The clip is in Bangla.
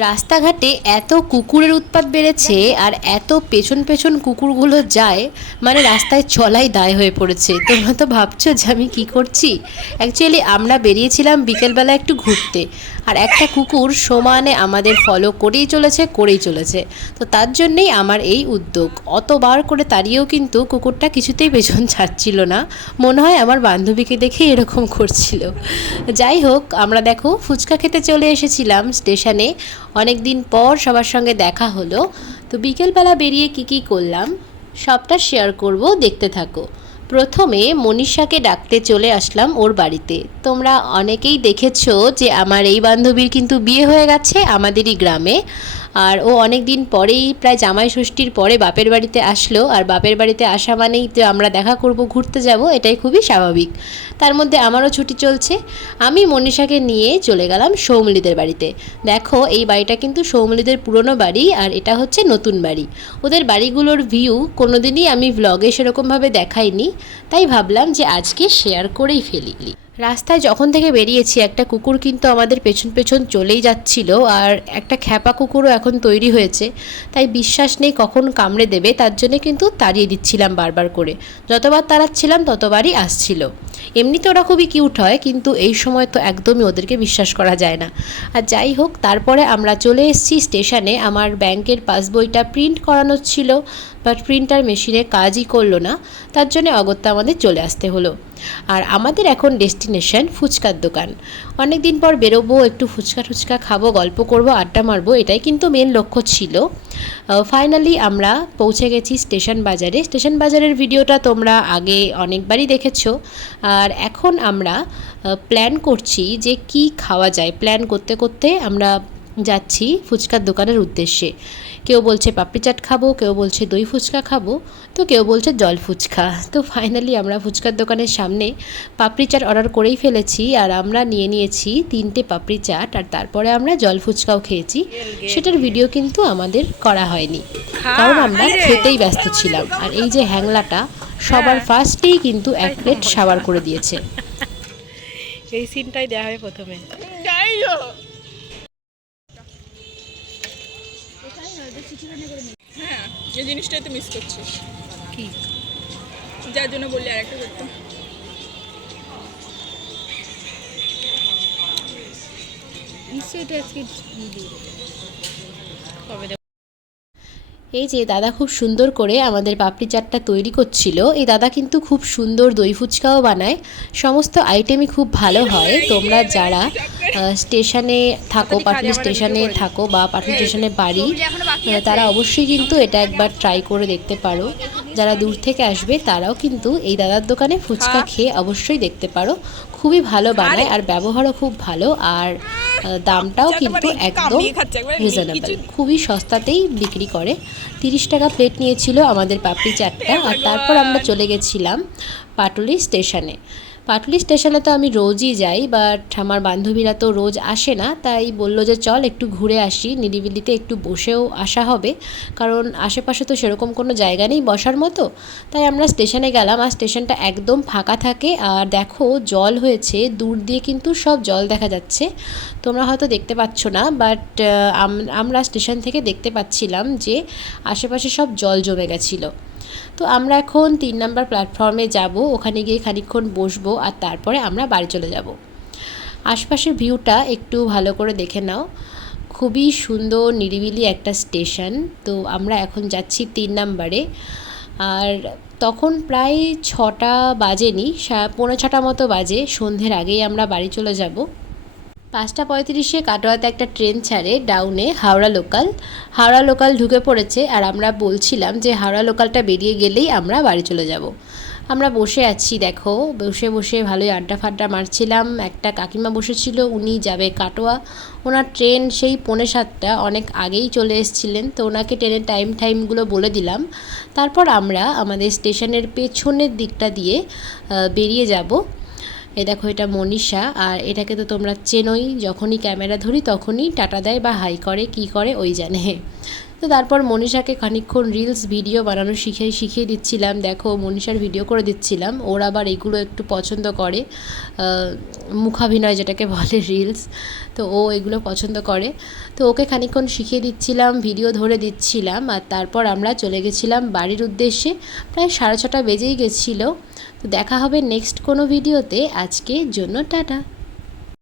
রাস্তাঘাটে এত কুকুরের উৎপাত বেড়েছে আর এত পেছন পেছন কুকুরগুলো যায় মানে রাস্তায় চলাই দায় হয়ে পড়েছে। তোমরা তো ভাবছ যে আমি কি করছি? অ্যাকচুয়ালি আমরা বেরিয়েছিলাম বিকেলবেলা একটু ঘুরতে। আর একটা কুকুর সমানে আমাদের ফলো করেই চলেছে করেই চলেছে। তো তার জন্যেই আমার এই উদ্যোগ। অতবার করে তাড়িয়েও কিন্তু কুকুরটা কিছুতেই পেছন ছাড়ছিল না। মনে হয় আমার বান্ধবীকে দেখে এরকম করছিল। যাই হোক, আমরা দেখো ফুচকা খেতে চলে এসেছিলাম স্টেশনে। অনেক দিন পর সবার সঙ্গে দেখা হলো। তো বিকেলবেলা বেরিয়ে কি কি করলাম, সবটা শেয়ার করব, দেখতে থাকো। প্রথমে মনীষাকে ডাকতে চলে আসলাম ওর বাড়িতে। তোমরা অনেকেই দেখেছ যে আমার এই বান্ধবীর কিন্তু বিয়ে হয়ে গেছে আমাদেরই গ্রামে। আর ও অনেক দিন পরেই প্রায় জামাই ষষ্ঠীর পরে বাপের বাড়িতে আসলো। আর বাপের বাড়িতে আসা মানেই তো আমরা দেখা করব, ঘুরতে যাব, এটাই খুবই স্বাভাবিক। তার মধ্যে আমারও ছুটি চলছে। আমি মনীষাকে নিয়ে চলে গেলাম সৌমলিদের বাড়িতে। দেখো, এই বাড়িটা কিন্তু সৌমলিদের পুরনো বাড়ি আর এটা হচ্ছে নতুন বাড়ি। ওদের বাড়িগুলোর ভিউ কোনোদিনই আমি ভ্লগে সেরকমভাবে দেখাইনি। তাই ভাবলাম যে আজকে শেয়ার করেই ফেলি। রাস্তায় যখন থেকে বেরিয়েছি, একটা কুকুর কিন্তু আমাদের পেছন পেছন চলেই যাচ্ছিল আর একটা খ্যাপা কুকুরও এখন তৈরি হয়েছে। তাই বিশ্বাস নেই কখন কামড়ে দেবে, তার জন্য কিন্তু তাড়িয়ে দিচ্ছিলাম বারবার করে। যতবার তাড়াচ্ছিলাম, ততবারই আসছিল। এমনিতে ওরা খুবই কিউট হয়, কিন্তু এই সময় তো একদমই ওদেরকে বিশ্বাস করা যায় না। আর যাই হোক, তারপরে আমরা চলে এসেছি স্টেশনে। আমার ব্যাংকের পাসবইটা প্রিন্ট করানো ছিল, বাট প্রিন্টার মেশিনে কাজই করল না, তার জন্য অগত্যা আমাদের চলে আসতে হলো। আর আমাদের এখন ডেস্টিনেশন ফুচকার দোকান। অনেক দিন পর বেরোবো, একটু ফুচকা টুচকা খাব, গল্প করব, আড্ডা মারবো, এটাই কিন্তু মেন লক্ষ্য ছিল। ফাইনালি আমরা পৌঁছে গেছি স্টেশন বাজারে। স্টেশন বাজারের ভিডিওটা তোমরা আগে অনেকবারই দেখেছ। আর এখন আমরা প্ল্যান করছি যে কি খাওয়া যায়। প্ল্যান করতে করতে আমরা যাচ্ছি ফুচকার দোকানের উদ্দেশ্যে। কেউ বলছে পাপড়ি চাট খাব কেউ বলছে দই ফুচকা খাব তো কেউ বলছে জল ফুচকা। তো ফাইনালি আমরা ফুচকার দোকানের সামনে পাপড়ি চাট অর্ডার করেই ফেলেছি আর আমরা নিয়ে নিয়েছি তিনটে পাপড়ি চাট আর তারপরে আমরা জল ফুচকাও খেয়েছি। সেটার ভিডিও কিন্তু আমাদের করা হয়নি। কারণ আমরা খেতেই ব্যস্ত ছিলাম। আর এই যে হ্যাংলাটা সবার ফার্স্টেই কিন্তু এক প্লেট সাবার করে দিয়েছে। এই সিনটাই দেওয়া হবে প্রথমে। হ্যাঁ এই জিনিসটাই তো মিস করছিস কি? যার জন্য বললি আর একটা করতাম নিশ্চয়ই এটা আজকে কবে এই যে দাদা খুব সুন্দর করে আমাদের পাপড়ি চাটটা তৈরি করছিল এই দাদা কিন্তু খুব সুন্দর দই ফুচকাও বানায় সমস্ত আইটেমই খুব ভালো হয়। তোমরা যারা স্টেশনে থাকো পাটুলি স্টেশনে থাকো বা পাটুলি স্টেশনে বাড়ি তারা অবশ্যই কিন্তু এটা একবার ট্রাই করে দেখতে পারো। যারা দূর থেকে আসবে তারাও কিন্তু এই দাদার দোকানে ফুচকা খেয়ে অবশ্যই দেখতে পারো। খুবই ভালো বানায় আর ব্যবহারও খুব ভালো আর দামটাও কিন্তু একদম রিজনেবল খুবই সস্তাতেই বিক্রি করে। তিরিশ টাকা প্লেট নিয়েছিল আমাদের পাপড়ি চাটটা আর তারপর আমরা চলে গেছিলাম পাটুলি স্টেশনে। পাটুলি স্টেশনে তো আমি রোজই যাই বাট আমার বান্ধবীরা তো রোজ আসে না, তাই বলল যে চল একটু ঘুরে আসি, নিরিবিলিতে একটু বসেও আসা হবে, কারণ আশেপাশে তো সেরকম কোনো জায়গা নেই বসার মতো, তাই আমরা স্টেশনে গেলাম, আর স্টেশনটা একদম ফাঁকা থাকে, আর দেখো জল হয়েছে, দূর দিয়ে কিন্তু সব জল দেখা যাচ্ছে, তোমরা হয়তো দেখতে পাচ্ছ না বাট আমরা স্টেশন থেকে দেখতে পাচ্ছিলাম যে আশেপাশে সব জল জমে গেছিল। তো আমরা এখন তিন নাম্বার প্ল্যাটফর্মে যাব, ওখানে গিয়ে খানিকক্ষণ বসবো আর তারপরে আমরা বাড়ি চলে যাব। আশপাশের ভিউটা একটু ভালো করে দেখে নাও। খুবই সুন্দর, নিরিবিলি একটা স্টেশন তো আমরা এখন যাচ্ছি তিন নাম্বারে। আর তখন প্রায় ছটা বাজেনি পৌনে ছটা মতো বাজে। সন্ধ্যের আগেই আমরা বাড়ি চলে যাব। পাঁচটা পঁয়ত্রিশে কাটোয়াতে একটা ট্রেন ছাড়ে ডাউনে হাওড়া লোকাল হাওড়া লোকাল ঢুকে পড়েছে আর আমরা বলছিলাম যে হাওড়া লোকালটা বেরিয়ে গেলেই আমরা বাড়ি চলে যাব। আমরা বসে আছি, দেখো, বসে বসে ভালোই আড্ডা ফাড্ডা মারছিলাম। একটা কাকিমা বসেছিল, উনি যাবে কাটোয়া। ওনার ট্রেন সেই পৌনে সাতটা, অনেক আগেই চলে এসেছিলেন, তো ওনাকে ট্রেনের টাইম টাইমগুলো বলে দিলাম। তারপর আমরা আমাদের স্টেশনের পেছনের দিকটা দিয়ে বেরিয়ে যাব। এই দেখো, এটা মনীষা, আর এটাকে তো তোমরা চেনোই। যখনই ক্যামেরা ধরি, তখনই টাটা দেয় বা হাই করে, কি করে, ওই জানে। তো তারপর মনীষাকে খানিকক্ষণ রিলস ভিডিও বানানো শিখে শিখিয়ে দিচ্ছিলাম। দেখো, মনীষার ভিডিও করে দিচ্ছিলাম। ওর আবার এগুলো একটু পছন্দ করে মুখাভিনয় যেটাকে বলে রিলস তো ও এগুলো পছন্দ করে। তো ওকে খানিকক্ষণ শিখিয়ে দিচ্ছিলাম ভিডিও ধরে দিচ্ছিলাম, আর তারপর আমরা চলে গেছিলাম বাড়ির উদ্দেশ্যে। প্রায় সাড়ে ছটা বেজেই গেছিল। তো দেখা হবে নেক্সট কোনো ভিডিওতে আজকের জন্য টাটা।